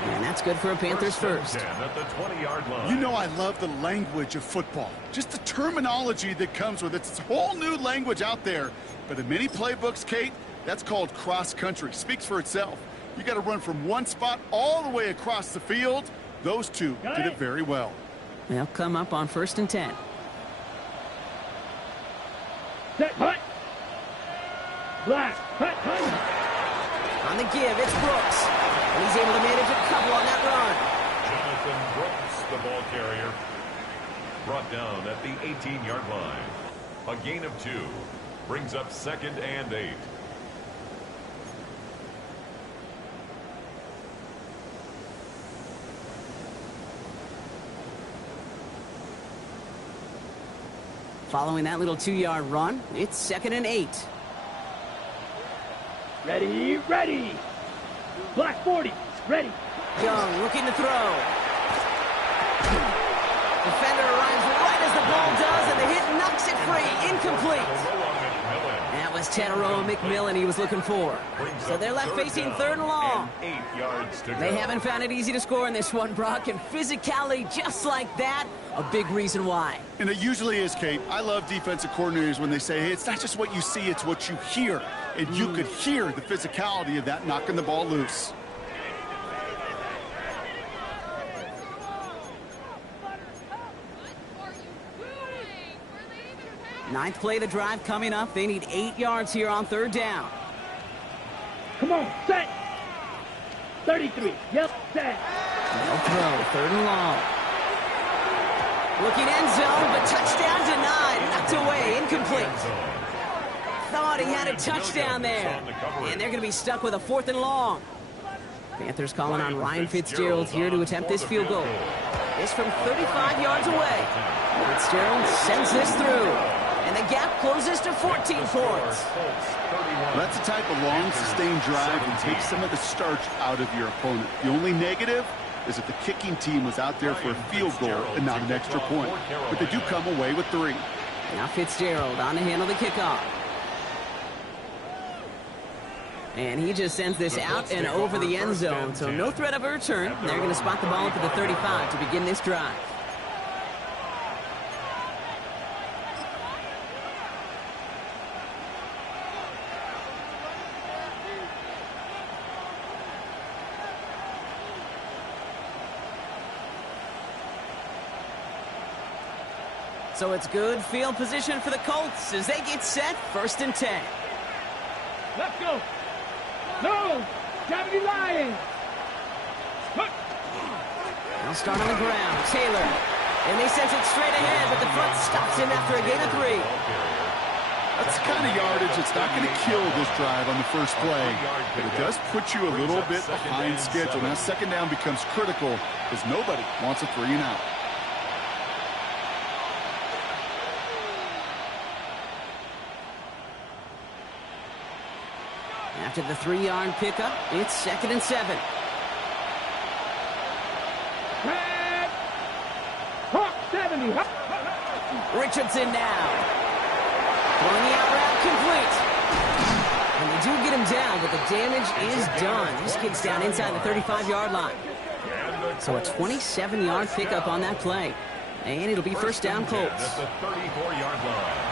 And that's good for a Panthers first. At the 20-yard line. You know I love the language of football. Just the terminology that comes with it. It's a whole new language out there. But in many playbooks, Kate, that's called cross-country. Speaks for itself. You got to run from one spot all the way across the field. Those two did it very well. They'll come up on 1st and 10. Set, hut. Blast, hut, hut. On the give, it's Brooks. And he's able to manage a couple on that run. Jonathan Brooks, the ball carrier. Brought down at the 18-yard line. A gain of 2. Brings up 2nd and 8. Following that little 2-yard run, it's 2nd and 8. Ready, ready. Black 40, ready. Young looking to throw. Defender arrives right as the ball does, and the hit knocks it free. Incomplete. That was Tataroa McMillan he was looking for. So they're left facing 3rd and long. 8 yards to go. They haven't found it easy to score in this one, Brock, and physicality just like that, a big reason why. And it usually is, Kate. I love defensive coordinators when they say, hey, it's not just what you see, it's what you hear. And you could hear the physicality of that knocking the ball loose. Ninth play of the drive coming up. They need 8 yards here on 3rd down. Come on, set. 33, yep, set. They'll throw, 3rd and long. Looking end zone, but touchdown denied. Knocked away, incomplete. Thought he had a touchdown there. And they're going to be stuck with a 4th and long. Panthers calling on Ryan Fitzgerald here to attempt this field goal. It's from 35 yards away. Fitzgerald sends this through. And the gap closes to 14 points. That's the type of long, sustained drive and takes some of the starch out of your opponent. The only negative is that the kicking team was out there for a field goal and not an extra point. But they do come away with 3. Now Fitzgerald on to handle the kickoff. And he just sends this out and over the end zone, so no threat of a return. They're going to spot the ball up at the 35 to begin this drive. So it's good field position for the Colts as they get set, 1st and 10. Let's go. No, Gravity Lions. They'll start on the ground. Taylor. And they send it straight ahead, but the front stops him after a gain of 3. That's the kind of yardage that's not going to kill this drive on the first play. But it does put you a little bit behind schedule. Now 2nd down becomes critical because nobody wants a 3 and out. After the 3-yard pickup, it's 2nd and 7. Red. Hawk 70. Richardson now. Throwing the out route complete. And they do get him down, but the damage is done. This kid's down inside the 35-yard line. So a 27-yard pickup on that play. And it'll be 1st down Colts. At the 34-yard line.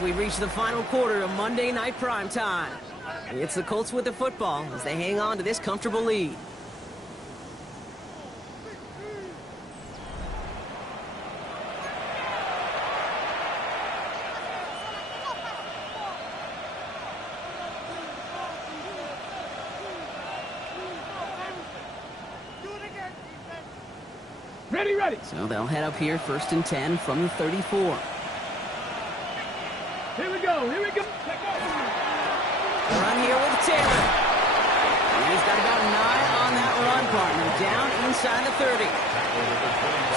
We've reached the final quarter of Monday Night Primetime. It's the Colts with the football as they hang on to this comfortable lead. Ready, ready. So they'll head up here 1st and 10 from the 34. Here we go, here we go. Run here with Taylor. And he's got about 9 on that run, partner. Down inside the 30.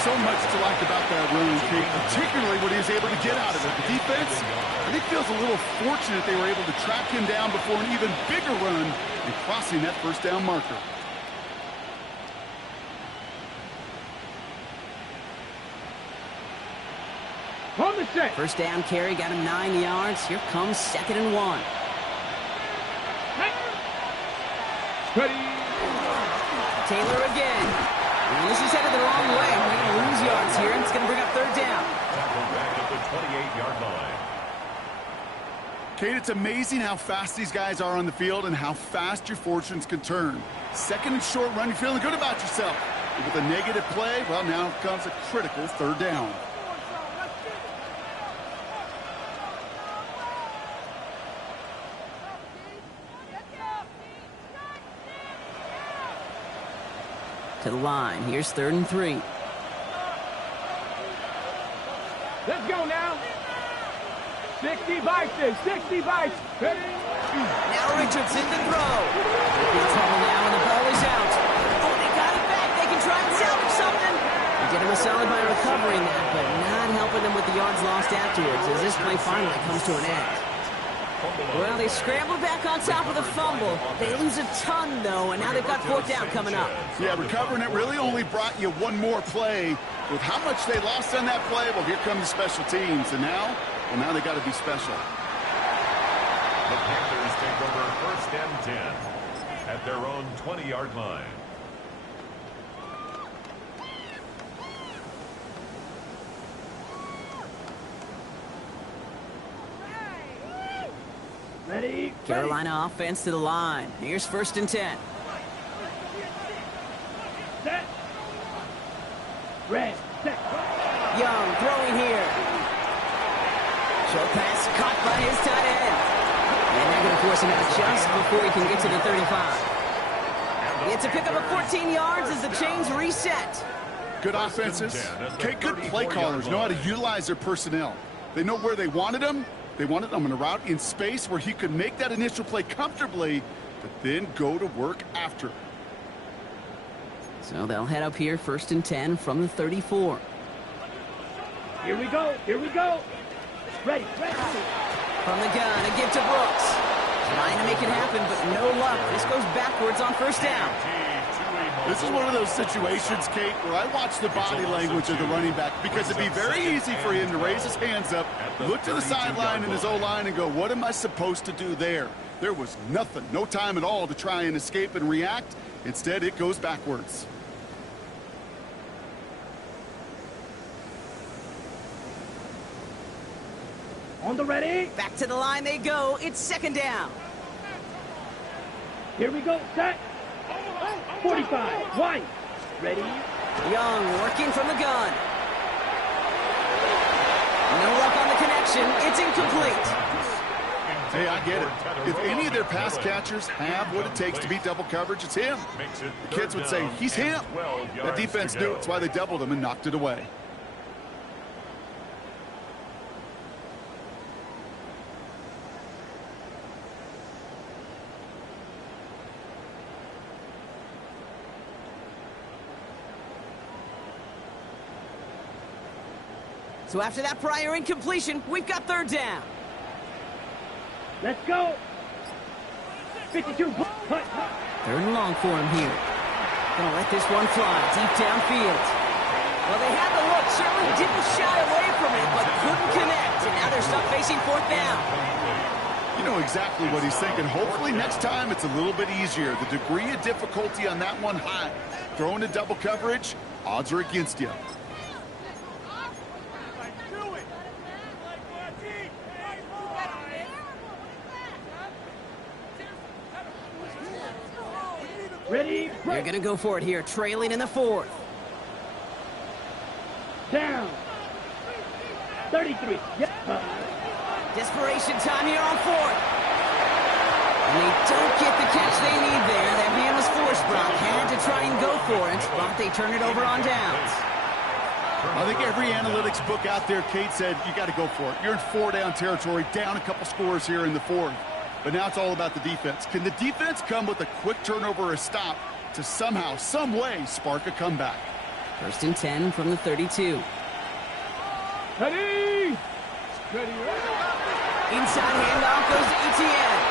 So much to like about that run, Kate, particularly what he was able to get out of it. The defense, I think, feels a little fortunate they were able to track him down before an even bigger run and crossing that first down marker. On the set. First down carry got him 9 yards. Here comes 2nd and 1. Ready. Taylor again. And this is headed the wrong way. They're going to lose yards here, and it's going to bring up 3rd down. Tackle back at the 28-yard line. Kate, it's amazing how fast these guys are on the field and how fast your fortunes can turn. 2nd and short run, you're feeling good about yourself. But with a negative play, well, now comes a critical 3rd down. To the line. Here's 3rd and 3. Let's go now. 60 Bison, 60 Bison. Ready. Now Richardson to throw. In trouble now, and the ball is out. Oh, they got it back. They can try and salvage something. They did him a solid by recovering that, but not helping them with the yards lost afterwards as this play finally comes to an end. Well, they scrambled back on top of the fumble. They lose a ton, though, and now they've got 4th down coming up. Yeah, recovering it really only brought you one more play. With how much they lost on that play, well, here come the special teams. And now, well, now they got to be special. The Panthers take over 1st and 10 at their own 20-yard line. Ready. Carolina offense to the line. Here's 1st and 10. Set. Red. Set. Young throwing here. Short pass caught by his tight end. And they're going to force him out just before he can get to the 35. It's a pickup of 14 yards as the chains reset. Good offenses. Okay, good play callers know how to utilize their personnel. They know where they wanted them. They wanted them on a route in space where he could make that initial play comfortably, but then go to work after. So they'll head up here 1st and 10 from the 34. Here we go. Here we go. Ready. Ready. From the gun, a give to Brooks. Trying to make it happen, but no luck. This goes backwards on 1st down. This is one of those situations, Kate, where I watch the body language of the running back because it'd be very easy for him to raise his hands up, look to the sideline in his O-line and go, what am I supposed to do there? There was nothing, no time at all to try and escape and react. Instead, it goes backwards. On the ready. Back to the line they go. It's 2nd down. Here we go. Set. 45. White. Ready. Young working from the gun. No luck on the connection. It's incomplete. Hey, I get it. If any of their pass catchers have what it takes to beat double coverage, it's him. The kids would say, he's him. That defense knew it. That's why they doubled him and knocked it away. So after that prior incompletion, we've got 3rd down. Let's go. 52. 3rd and long for him here. Gonna let this one fly deep downfield. Well, they had the look, certainly didn't shy away from it, but couldn't connect. And now they're stuck facing 4th down. You know exactly what he's thinking. Hopefully next time it's a little bit easier. The degree of difficulty on that one high. Throwing to double coverage, odds are against you. Ready. They're going to go for it here, trailing in the 4th. Down. 33. Yep. Desperation time here on 4th. And they don't get the catch they need there. That man was forced, Brock. Had to try and go for it, but they turn it over on downs. I think every analytics book out there, Kate, said you got to go for it. You're in 4-down territory, down a couple scores here in the 4th. But now it's all about the defense. Can the defense come with a quick turnover or a stop to somehow, some way, spark a comeback? 1st and 10 from the 32. Ready! Inside handoff goes to Etienne.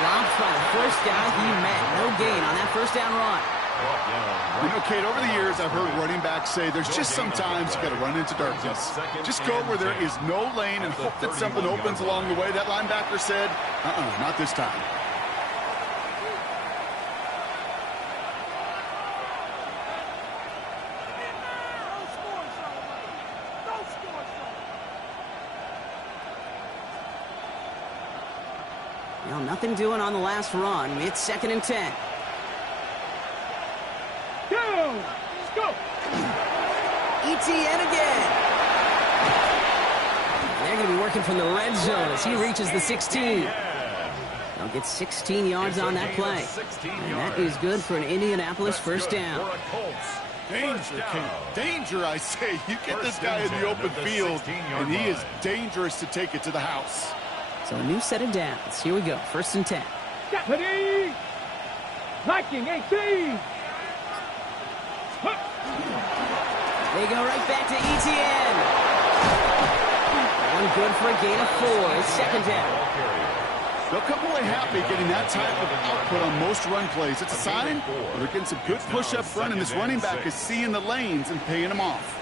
Dropped by the first guy he met. No gain on that first down run. You know, Kate, over the years, I've heard running backs say there's just sometimes you got to run into darkness. Just go where there is no lane and hope that something opens along the way. That linebacker said, not this time. Well, nothing doing on the last run. It's 2nd and 10. Let's go! Etienne again. They're going to be working from the red zone as he reaches the 16. They'll get 16 yards on that play. And that is good for an Indianapolis first down. Danger, Kate. Danger, I say. You get this guy in the open field, and he is dangerous to take it to the house. So a new set of downs. Here we go. 1st and 10. Ready! Viking 18! They go right back to Etienne. One good for a gain of 4. It's 2nd down. They'll come away happy getting that type of output on most run plays. It's a sign they're getting some good push up front, and this running back is seeing the lanes and paying them off.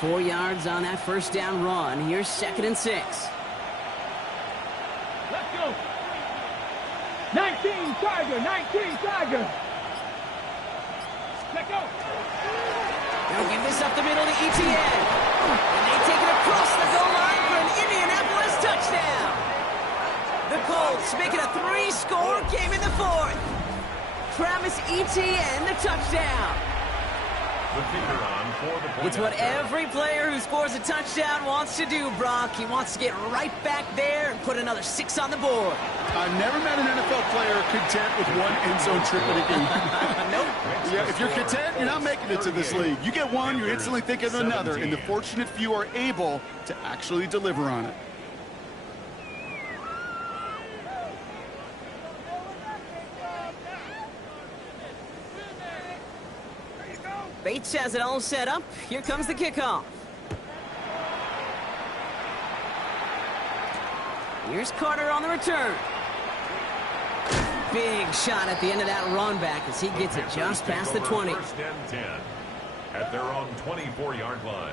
4 yards on that first down run. Here's 2nd and 6. Let's go! 19 Tiger! 19 Tiger! Let's go! They'll give this up the middle to Etienne. And they take it across the goal line for an Indianapolis touchdown. The Colts make it a 3-score game in the 4th. Travis Etienne, the touchdown. It's what every player who scores a touchdown wants to do, Brock. He wants to get right back there and put another 6 on the board. I've never met an NFL player content with one end zone trip in a game. Nope. Yeah, if you're content, you're not making it to this league. You get one, you're instantly thinking of another, and the fortunate few are able to actually deliver on it. Bates has it all set up. Here comes the kickoff. Here's Carter on the return. Big shot at the end of that run back as he gets it just past the 20. 1st and 10 at their own 24-yard line.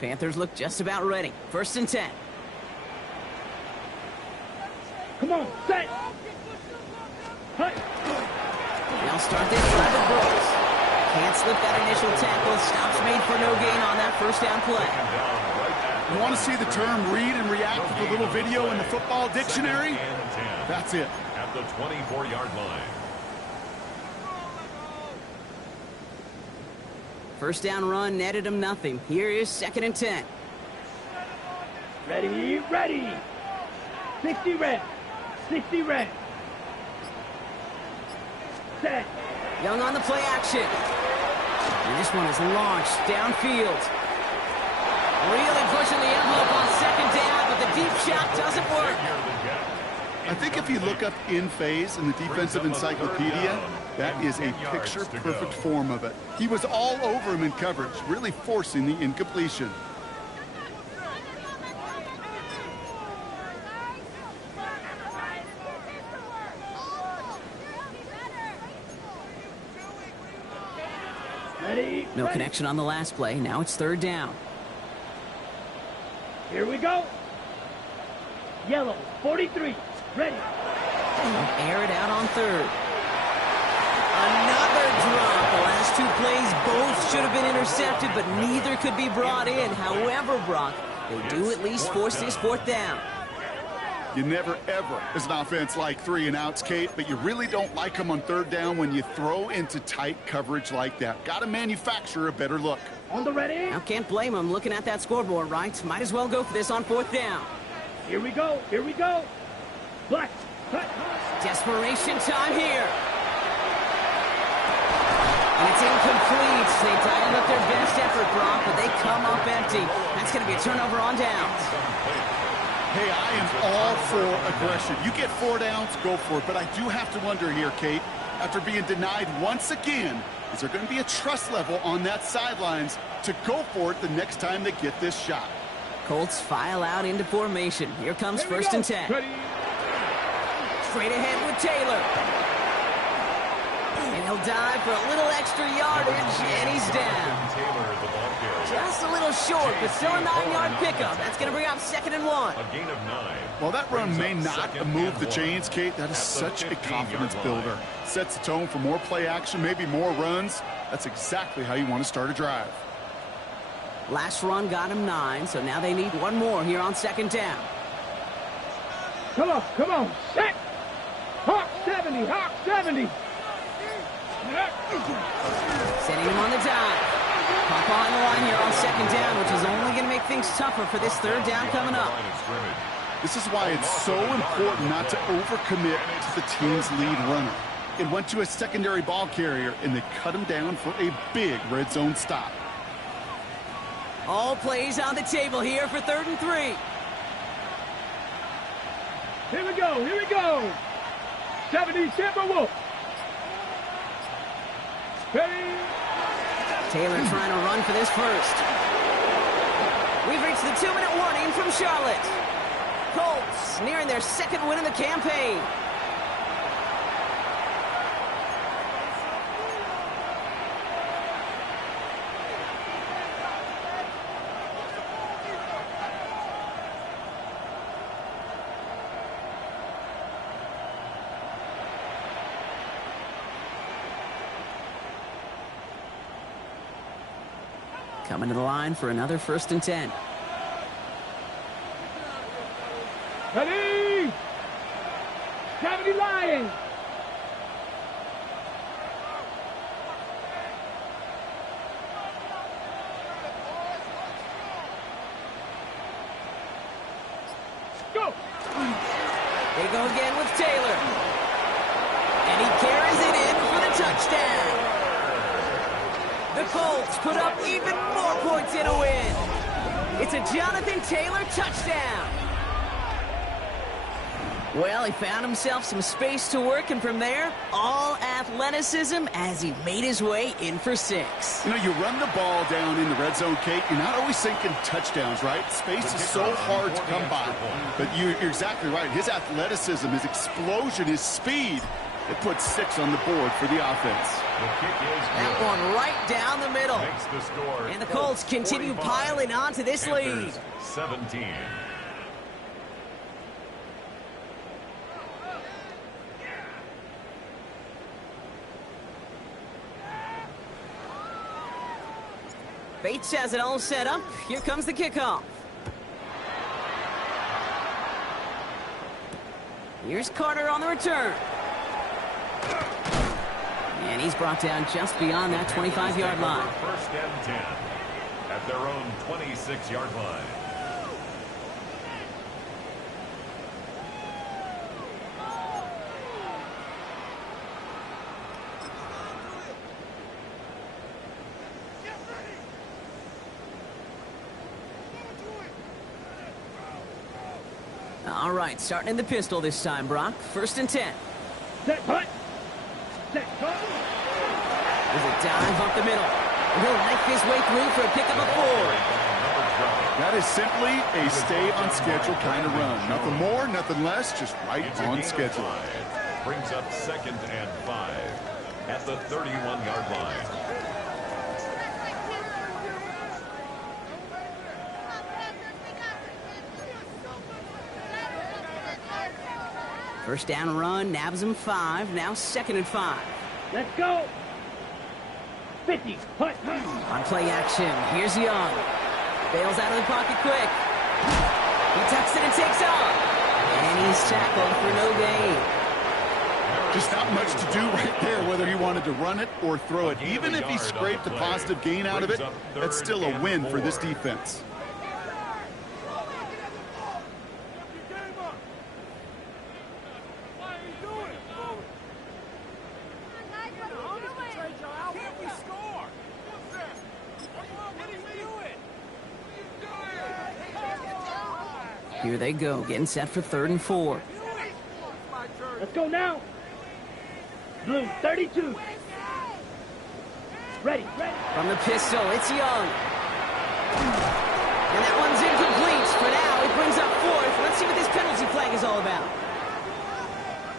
Panthers look just about ready. 1st and 10. Come on, set! Hey. They'll start this drive with Brooks. Can't slip that initial tackle. Stops made for no gain on that first down play. You want to see the term read and react with a little video in the football dictionary? That's it. At the 24-yard line. First down run netted him nothing. Here is 2nd and 10. Ready, ready! 60 red! 60 red! Set! Young on the play action. And this one is launched downfield. Really pushing the envelope on 2nd down, but the deep shot doesn't work. I think if you look up in phase in the defensive encyclopedia, that is a picture-perfect form of it. He was all over him in coverage, really forcing the incompletion. Ready? No ready. connection on the last play. Now it's 3rd down. Here we go. Yellow, 43. Ready. Air it out on 3rd. Another drop. The last 2 plays both should have been intercepted, but neither could be brought in. However, Brock, they do at least force this 4th down. You never, ever, as an offense, like 3 and outs, Kate, but you really don't like them on 3rd down when you throw into tight coverage like that. Got to manufacture a better look. On the ready. Now, can't blame him looking at that scoreboard, right? Might as well go for this on 4th down. Here we go. Here we go. Black. Cut. Desperation time here. And it's incomplete. They dialed up their best effort, Brock, but they come up empty. That's going to be a turnover on downs. Hey, I am all for aggression. You get 4 downs, go for it. But I do have to wonder here, Kate, after being denied once again, is there going to be a trust level on that sidelines to go for it the next time they get this shot? Colts file out into formation. Here comes first and 10. Ready. Straight ahead with Taylor. And he'll dive for a little extra yardage, and he's down. Just a little short, but still a 9-yard pickup. That's going to bring up 2nd and 1. A gain of 9. Well, that run may not move the chains, Kate. That is such a confidence builder. Sets the tone for more play action, maybe more runs. That's exactly how you want to start a drive. Last run got him 9, so now they need one more here on 2nd down. Come on. Come on. Set. Hawk 70. Hawk 70. Setting him on the dive. Pop on the line here on 2nd down, which is only going to make things tougher for this 3rd down coming up. This is why it's so important not to overcommit to the team's lead runner. It went to a secondary ball carrier, and they cut him down for a big red zone stop. All plays on the table here for 3rd and 3. Here we go. Here we go. 70 Timberwolves. Ready. Taylor trying to run for this first. We've reached the 2-minute warning from Charlotte. Colts nearing their 2nd win of the campaign. Coming to the line for another 1st and 10. Ready. 70 Lions. Go. They go again with Taylor. And he carries it in for the touchdown. The Colts put up even more points in a win. It's a Jonathan Taylor touchdown. Well, he found himself some space to work, and from there, all athleticism as he made his way in for 6. You know, you run the ball down in the red zone, Kate, you're not always thinking touchdowns, right? Space is so hard to come by. But you're exactly right. His athleticism, his explosion, his speed, it puts 6 on the board for the offense. The kick is That good. one right down the middle. Makes the score. And the Colts continue 45. piling on to this lead. Panthers, 17. Bates has it all set up. Here comes the kickoff. Here's Carter on the return. And he's brought down just beyond that 25-yard line. 1st and 10 at their own 26-yard line. All right, starting in the pistol this time, Brock. 1st and 10. Set. Cut. Set. Cut. There's a dive up the middle. And he'll knife his way through for a pickup of 4. That is simply a stay on schedule kind of run. Nothing more, nothing less, just right It's a on gain of schedule. 5. Brings up 2nd and 5 at the 31-yard line. First down run, nabs him 5. Now 2nd and 5. Let's go. 50. Cut. On play action, here's Young. Bails out of the pocket quick. He tucks it and takes off. And he's tackled for no gain. Just not much to do right there, whether he wanted to run it or throw it. Even if he scraped a positive gain out of it, that's still a win for this defense. Here they go, getting set for 3rd and 4. Let's go now. Blue, 32. Ready. From the pistol, it's Young. And that one's incomplete. For now, it brings up 4th. Let's see what this penalty flag is all about.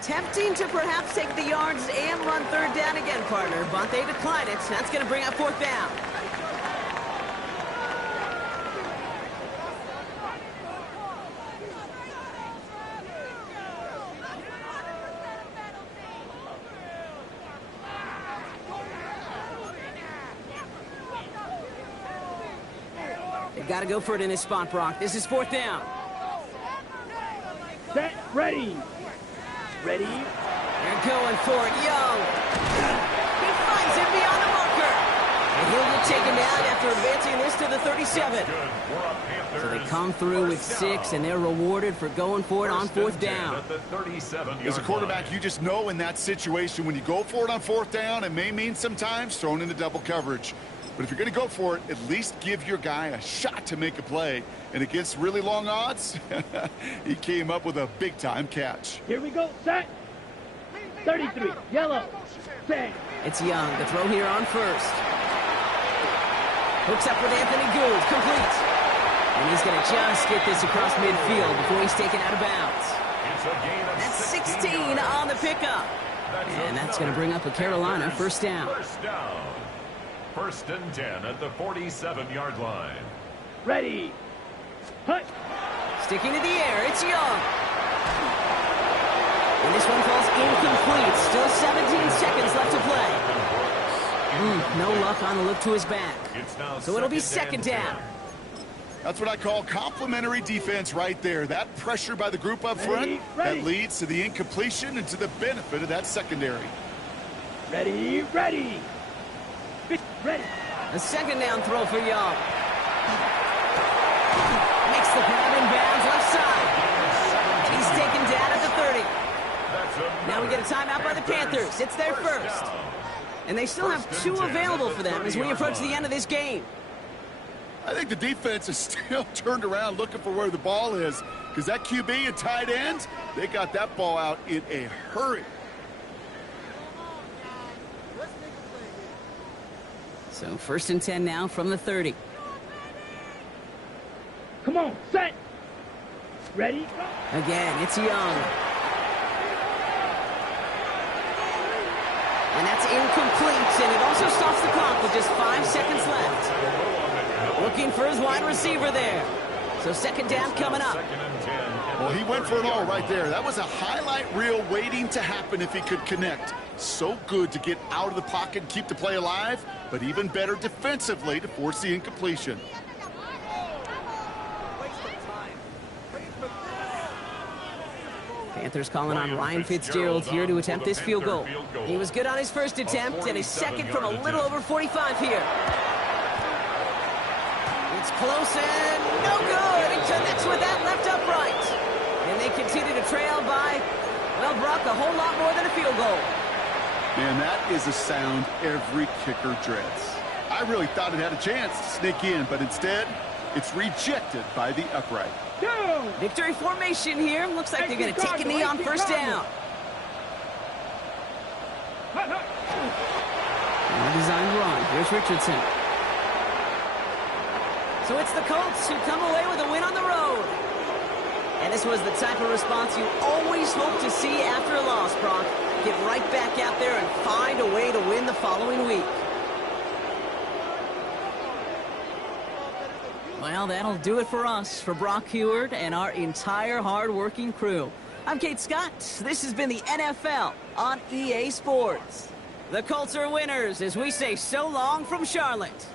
Tempting to perhaps take the yards and run 3rd down again, partner, but they decline it. That's going to bring up 4th down. They've got to go for it in this spot, Brock. This is 4th down. Set, ready. They're going for it, Young. He finds him beyond the marker. And he'll get taken down after advancing this to the 37. So they come through with 6, and they're rewarded for going for it on 4th down. As a quarterback, you just know in that situation when you go for it on 4th down, it may mean sometimes throwing in the double coverage. But if you're going to go for it, at least give your guy a shot to make a play. And against really long odds, he came up with a big-time catch. Here we go. Set. 33. Yellow. Set. It's Young. The throw here on 1st. Hooks up with Anthony Gould. Complete. And he's going to just get this across midfield before he's taken out of bounds. That's 16 on the pickup. And that's going to bring up a Carolina 1st down. 1st and 10 at the 47-yard line. Ready. Hut. Sticking to the air, it's Young. And this one falls incomplete. Still 17 seconds left to play. No luck on the look to his back. So it'll be 2nd down. That's what I call complimentary defense right there. That pressure by the group up front, that leads to the incompletion and to the benefit of that secondary. Ready. Ready. A 2nd down throw for Young. Makes the grab in bounds left side. He's taken down at the 30. Now we get a timeout by the Panthers. It's their 1st. And they still have 2 available for them as we approach the end of this game. I think the defense is still turned around looking for where the ball is, because that QB and tight end, they got that ball out in a hurry. So 1st and 10 now from the 30. Come on, set. Ready. Again, it's Young. And that's incomplete, and it also stops the clock with just 5 seconds left. Looking for his wide receiver there. So 2nd down coming up. Well, he went for it all right there. That was a highlight reel waiting to happen if he could connect. So good to get out of the pocket and keep the play alive, but even better defensively to force the incompletion. Panthers calling on Ryan Fitzgerald here to attempt this field goal. He was good on his 1st attempt and his 2nd from a little over 45 here. It's close and no good. He connects with that left upright. And they continue to trail by, well, Brock, a whole lot more than a field goal. Man, that is a sound every kicker dreads. I really thought it had a chance to sneak in, but instead, it's rejected by the upright. Victory formation here. Looks like they're going to take a knee on 1st down. Well-designed run. Here's Richardson. So it's the Colts who come away with a win on the road. And this was the type of response you always hope to see after a loss, Brock. Get right back out there and find a way to win the following week. Well, that'll do it for us, for Brock Heward and our entire hard-working crew. I'm Kate Scott. This has been the NFL on EA Sports. The Colts are winners as we say so long from Charlotte.